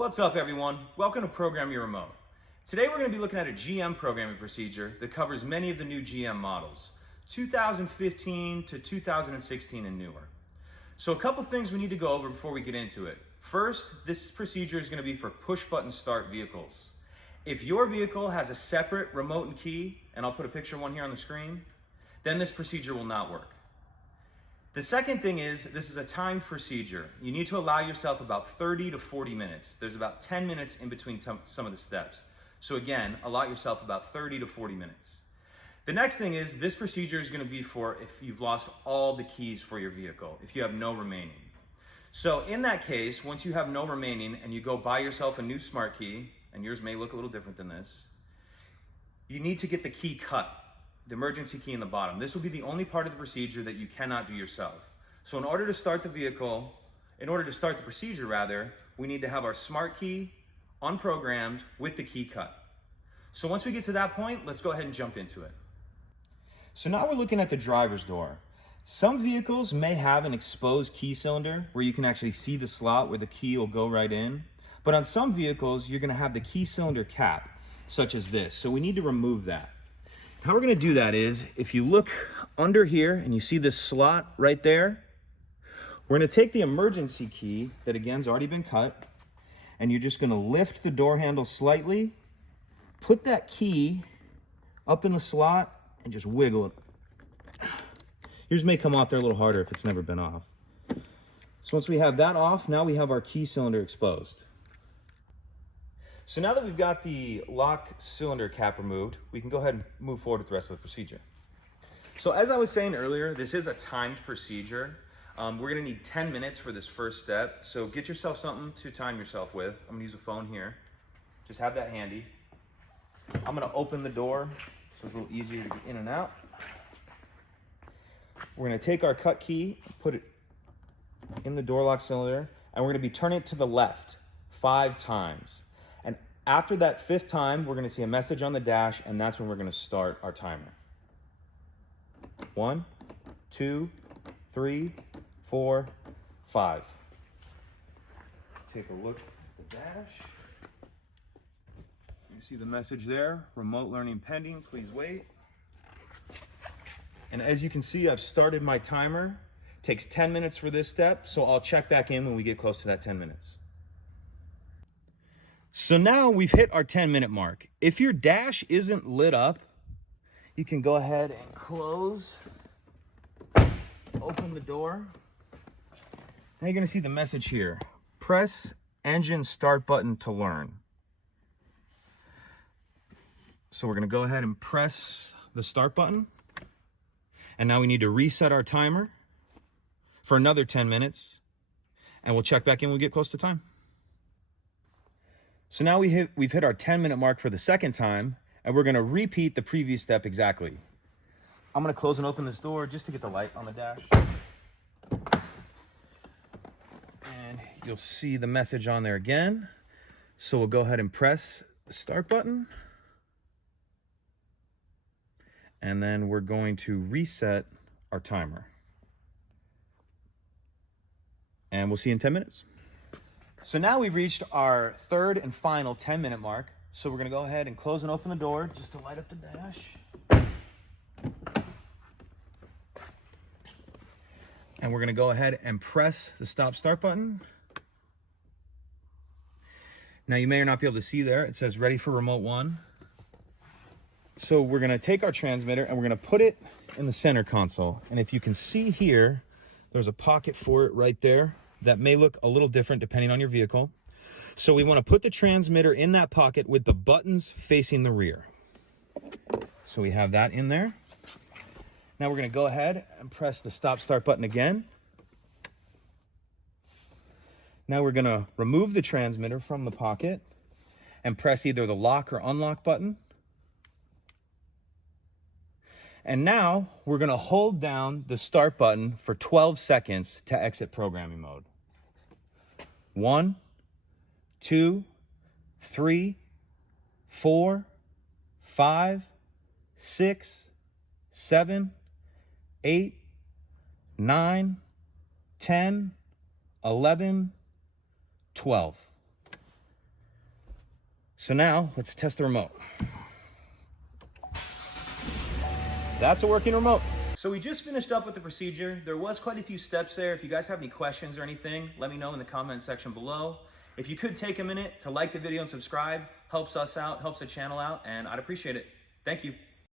What's up, everyone? Welcome to Program Your Remote. Today we're going to be looking at a GM programming procedure that covers many of the new GM models, 2015 to 2016 and newer. So a couple things we need to go over before we get into it. First, this procedure is going to be for push-button start vehicles. If your vehicle has a separate remote and key, and I'll put a picture of one here on the screen, then this procedure will not work. The second thing is, this is a timed procedure. You need to allow yourself about 30 to 40 minutes. There's about 10 minutes in between some of the steps. So again, allot yourself about 30 to 40 minutes. The next thing is, this procedure is going to be for if you've lost all the keys for your vehicle, if you have no remaining. So in that case, once you have no remaining and you go buy yourself a new smart key, and yours may look a little different than this, you need to get the key cut. The emergency key in the bottom. This will be the only part of the procedure that you cannot do yourself. So in order to start the procedure rather, we need to have our smart key unprogrammed with the key cut. So once we get to that point, let's go ahead and jump into it. So now we're looking at the driver's door. Some vehicles may have an exposed key cylinder where you can actually see the slot where the key will go right in. But on some vehicles, you're going to have the key cylinder cap, such as this. So we need to remove that. How we're going to do that is, if you look under here and you see this slot right there, we're going to take the emergency key that again's already been cut, and you're just going to lift the door handle slightly, put that key up in the slot, and just wiggle it. Yours may come off there a little harder if it's never been off. So once we have that off, now we have our key cylinder exposed. So now that we've got the lock cylinder cap removed, we can go ahead and move forward with the rest of the procedure. So as I was saying earlier, this is a timed procedure. We're gonna need 10 minutes for this first step. So get yourself something to time yourself with. I'm gonna use a phone here. Just have that handy. I'm gonna open the door so it's a little easier to get in and out. We're gonna take our cut key, put it in the door lock cylinder, and we're gonna be turning it to the left 5 times. And after that 5th time, we're going to see a message on the dash, and that's when we're going to start our timer. 1, 2, 3, 4, 5. Take a look at the dash. You see the message there, remote learning pending, please wait. And as you can see, I've started my timer. It takes 10 minutes for this step, so I'll check back in when we get close to that 10 minutes. So now we've hit our 10-minute mark. If your dash isn't lit up, you can go ahead and close, open the door. Now you're gonna see the message here. Press engine start button to learn. So we're gonna go ahead and press the start button. And now we need to reset our timer for another 10 minutes. And we'll check back in when we get close to time. So now we've hit our 10-minute mark for the second time, and we're gonna repeat the previous step exactly. I'm gonna close and open this door just to get the light on the dash. And you'll see the message on there again. So we'll go ahead and press the start button. And then we're going to reset our timer. And we'll see you in 10 minutes. So now we've reached our 3rd and final 10-minute mark. So we're gonna go ahead and close and open the door just to light up the dash. And we're gonna go ahead and press the stop start button. Now you may or not be able to see there, it says ready for remote 1. So we're gonna take our transmitter and we're gonna put it in the center console. And if you can see here, there's a pocket for it right there. That may look a little different depending on your vehicle. So we want to put the transmitter in that pocket with the buttons facing the rear. So we have that in there. Now we're going to go ahead and press the stop start button again. Now we're going to remove the transmitter from the pocket and press either the lock or unlock button. And now we're going to hold down the start button for 12 seconds to exit programming mode. 1, 2, 3, 4, 5, 6, 7, 8, 9, 10, 11, 12. So now let's test the remote. That's a working remote. So we just finished up with the procedure. There was quite a few steps there. If you guys have any questions or anything, let me know in the comment section below. If you could take a minute to like the video and subscribe, helps us out, helps the channel out, and I'd appreciate it. Thank you.